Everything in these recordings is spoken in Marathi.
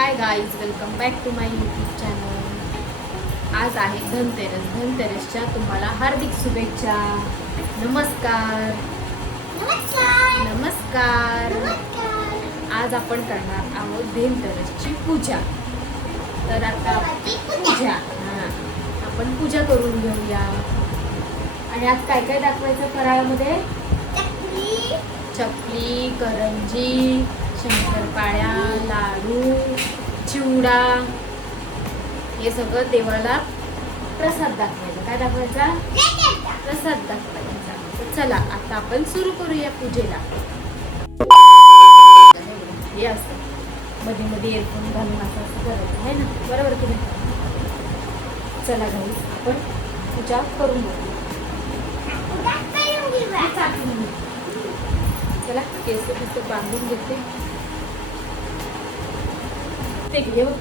Hi guys welcome back to my YouTube channel आज आहे धनतेरस. धनतेरसच्या तुम्हाला हार्दिक शुभेच्छा. नमस्कार. नमस्कार. आज आपण करणार आहोत धनतेरसची पूजा. तर आता पूजा. हां. आपण पूजा करून घेऊया. आणि आज काय काय दाखवायचं फराळामध्ये? चकली करंजी शंकरपाळ्या लाडू चिवडा हे सगळं देवाला प्रसाद दाखवायचा. काय दाखवायचा? प्रसाद दाखवायचा. तर चला आता आपण सुरू करूया पूजेला. हे असं मध्ये मध्ये एअरफोन घालून असं असं करायचं आहे ना? बरोबर की नाही? चला घरी आपण पूजा करून बघूया. चला केस पिस बांधून घेते. ते घे बघ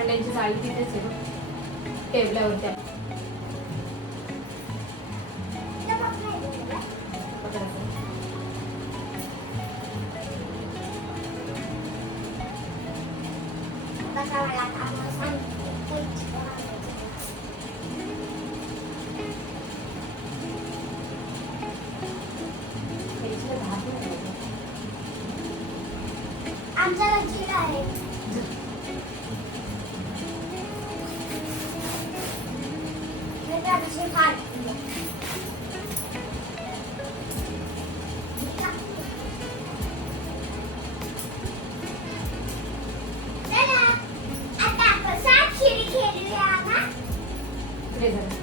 भांड्यांची जाळी तिथेच आहे. टेबलावरती. হয়ে যাবে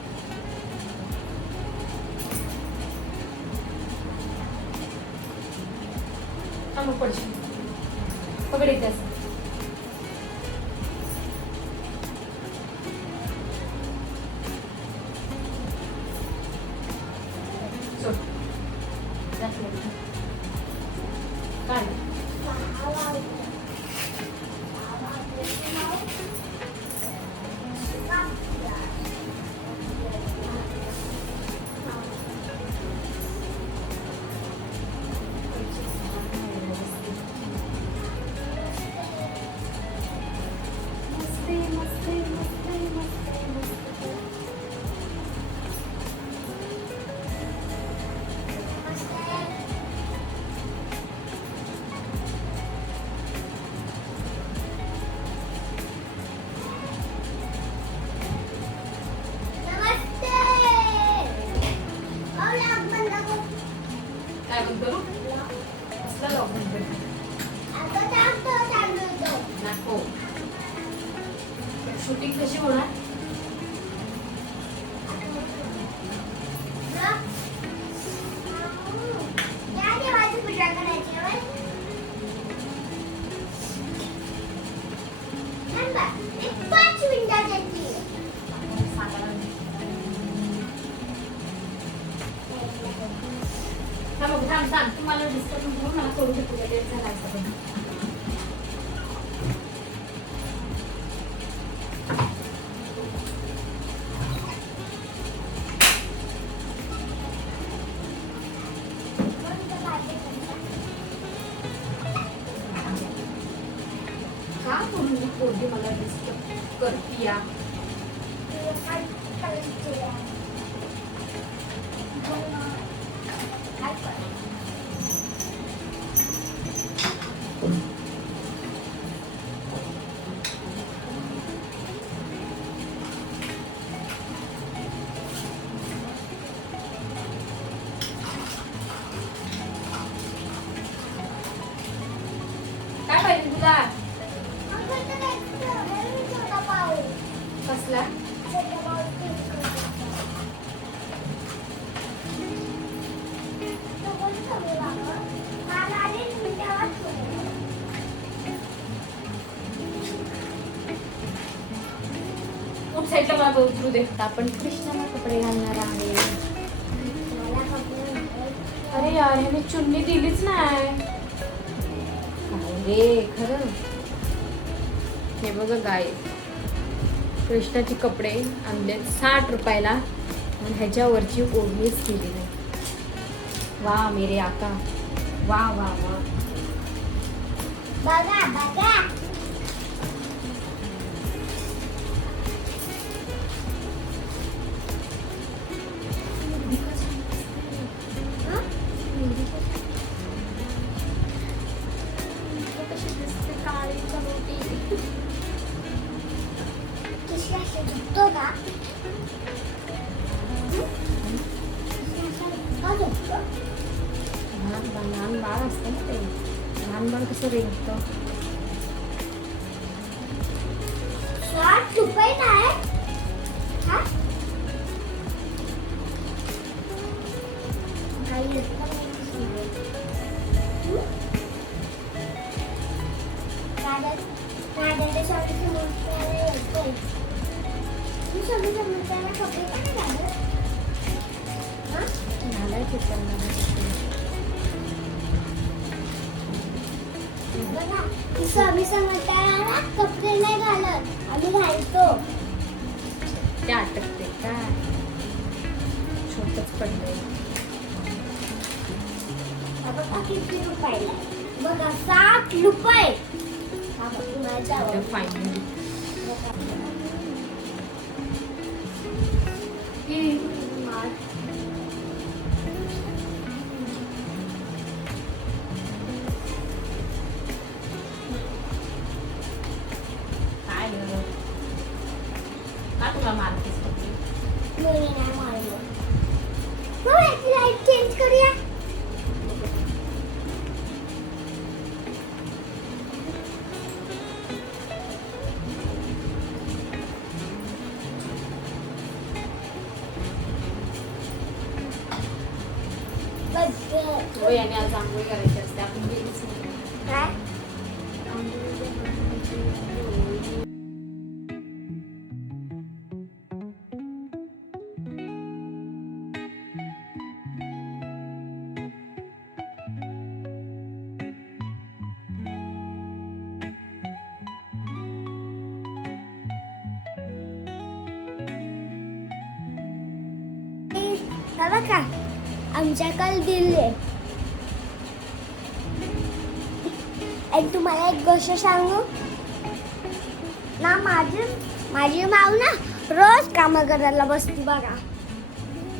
tortilla. Thank you. उठ साईडला मला उतरू दे. आपण कृष्णाला कपडे घालणार आहे. अरे यार ह्याने चुन्नी दिलीच नाही. अरे खरं? हे बघा गाय कृष्णाचे कपडे आणले साठ रुपयाला. आणि ह्याच्यावरची ओढणीच केली नाही. वा मेरे आका. वा वा वा. बघा बघा. लहान स्वामी समोरच्याला कपडे नाही घालत. आम्ही घालतो. ते अटकते काय छोटच पडलंय. हा बघा किती रुपयाला. बघा साठ रुपये. हा बघ. फायनली का तुला मारतेस कपडे? मी नाही हा बघा आमच्याकडे दिले आणि तुम्हाला एक गोष्ट सांगू? ना माझी माझी माऊ ना रोज काम करायला बसते बघा.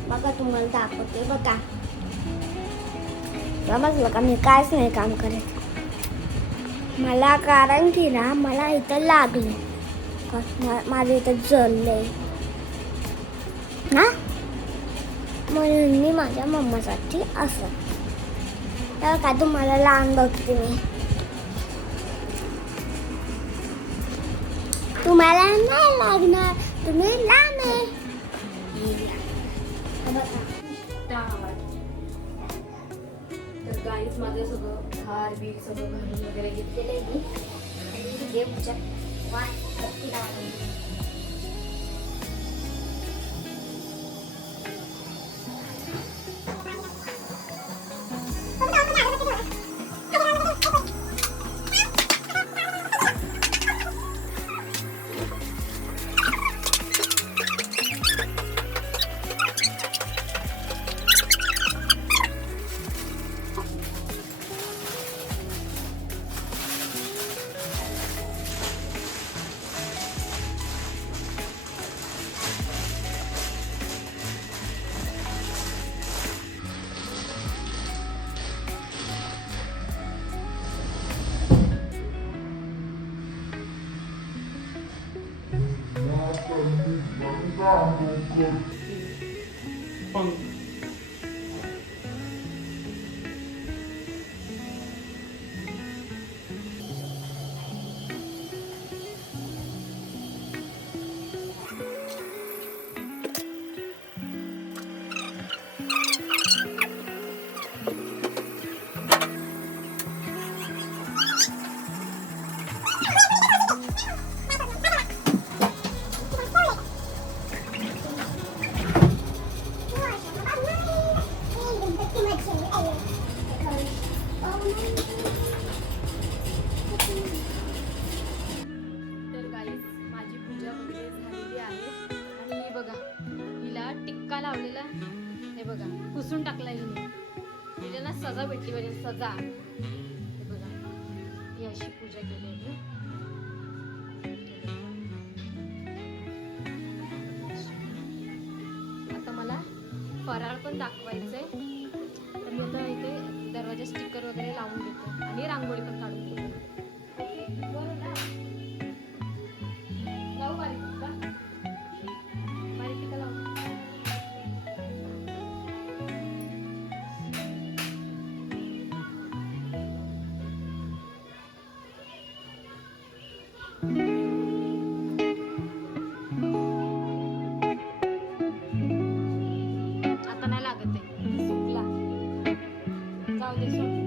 बघा तुम्हाला दाखवते बघा. समजलं का मी कायच नाही काम करत. मला कारण की ना मला इथं लागले. माझं इथं जळलंय. म्हणून मी माझ्या मम्मासाठी असं. तर का तुम्हाला लहान बघते मी. तुम्हाला नाही लागणार. तुम्ही लहान आहे. हा तर गाईच माझं सगळं हार बीर सगळं घालून वगैरे घेतलेलं आहे मी. आणि हे अशी पूजा केली होती आता मला फराळ पण दाखवायचंय. आहे तर मी आता इथे दरवाजा स्टिकर वगैरे लावून घेतो आणि रांगोळी पण काढून घेतो Thank you.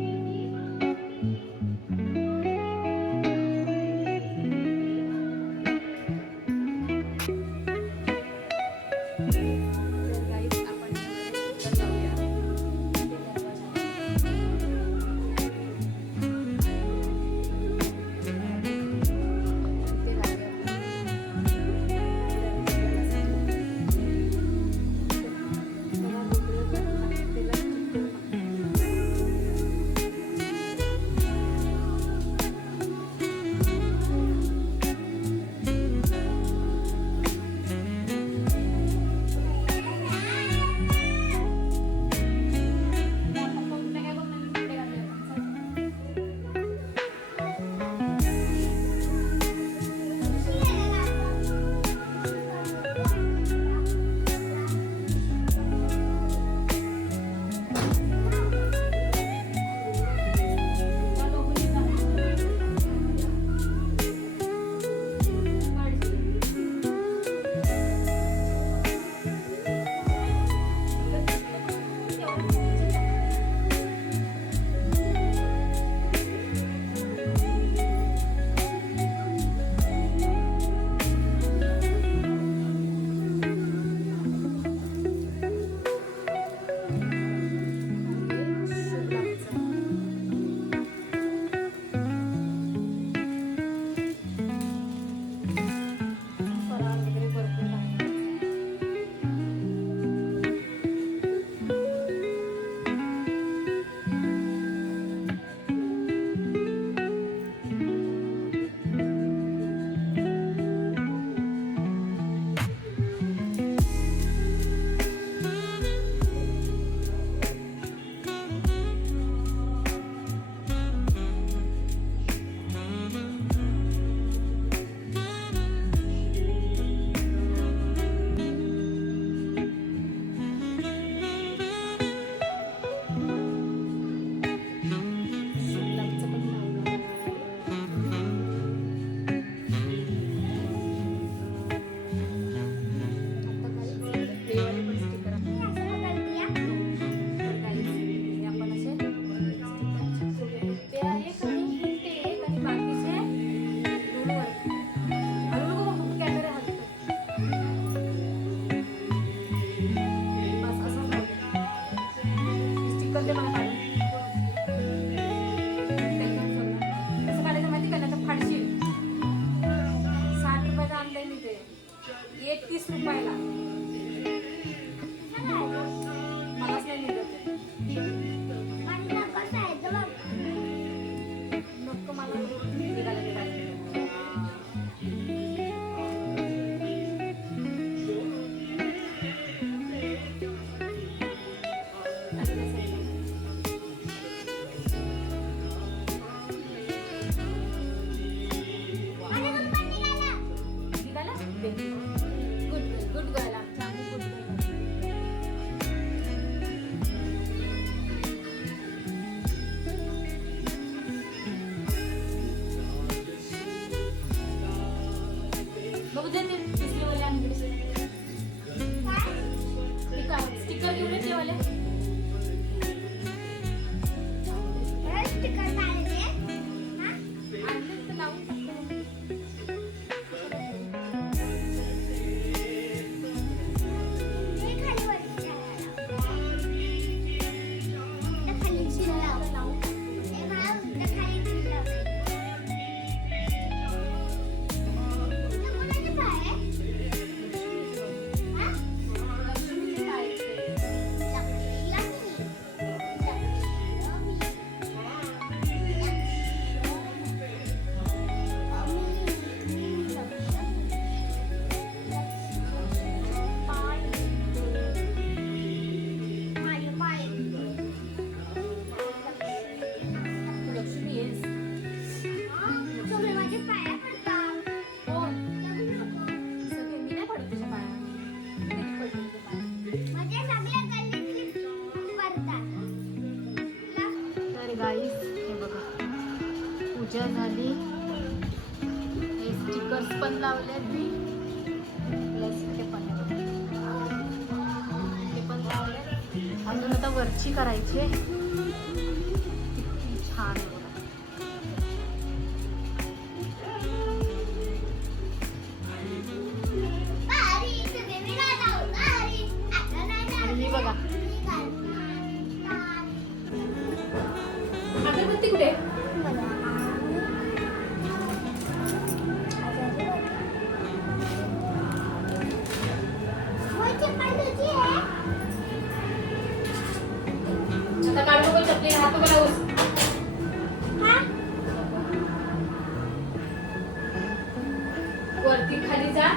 Maganda mga. पूजा झाली. हे स्टिकर्स पण लावले मी. प्लस हे पण आहे. पण लावले अजून आता वरची करायची वरती खाली जा.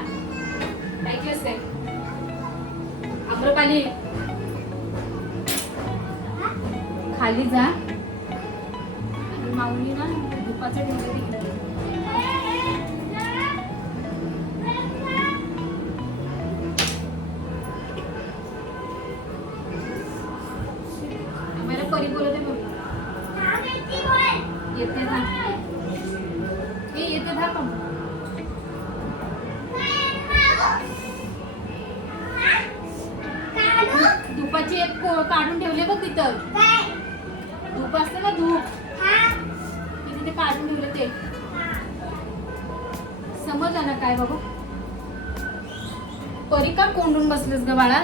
ऐकलंस काय आम्रपाली खाली जा. धुपाची एक को- काढून ठेवले बघ तिथं. धूप असते ना धूप. तिथे काढून ठेवलं ते. समजलं ना काय बाबा? परी का कोंडून बसलेस ग बाळा?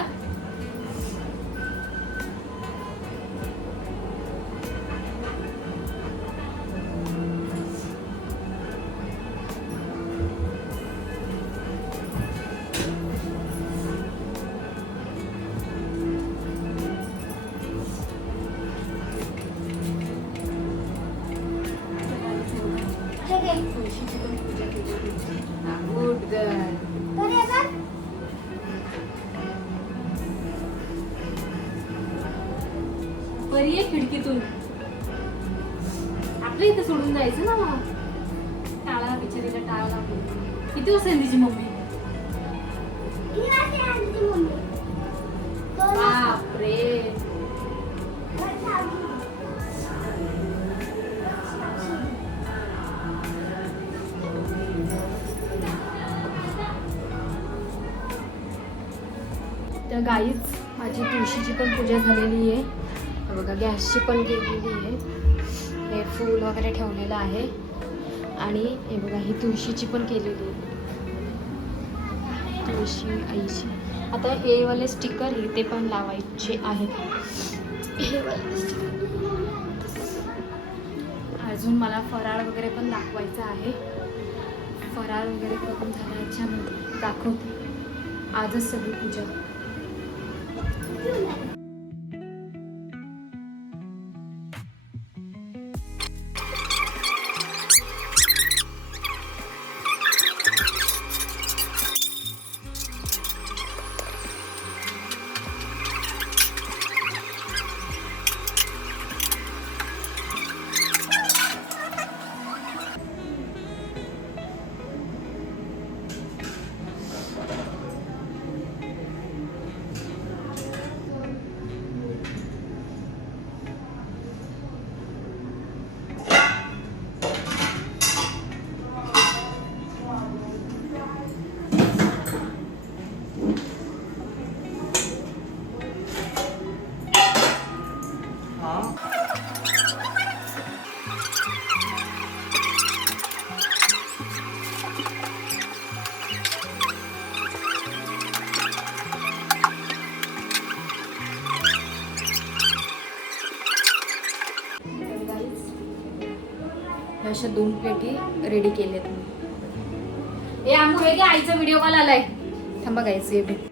परी आहे खिडकीतून. आपल्या इथे सोडून जायचं ना मग. टाळा बिचारीला टाळा लागून. किती वाजता तिची मम्मी? बापरे. तर गाईच माझी तुळशीची पण पूजा झालेली आहे. बघा गॅसची पण केलेली आहे. हे फूल वगैरे ठेवलेलं आहे. आणि हे बघा ही तुळशीची पण केलेली आहे. तुळशी आईची. आता हे वाले स्टिकर हे ते पण लावायचे आहेत. हे अजून मला फराळ वगैरे पण दाखवायचा आहे. फराळ वगैरे करून झाल्याच्यानंतर दाखवते. आजच सगळी पूजा. अशा दोन प्लेटी रेडी केल्यात मी ए आमू हे आईचा व्हिडिओ कॉल आलाय थांबा गायचं हे बघ.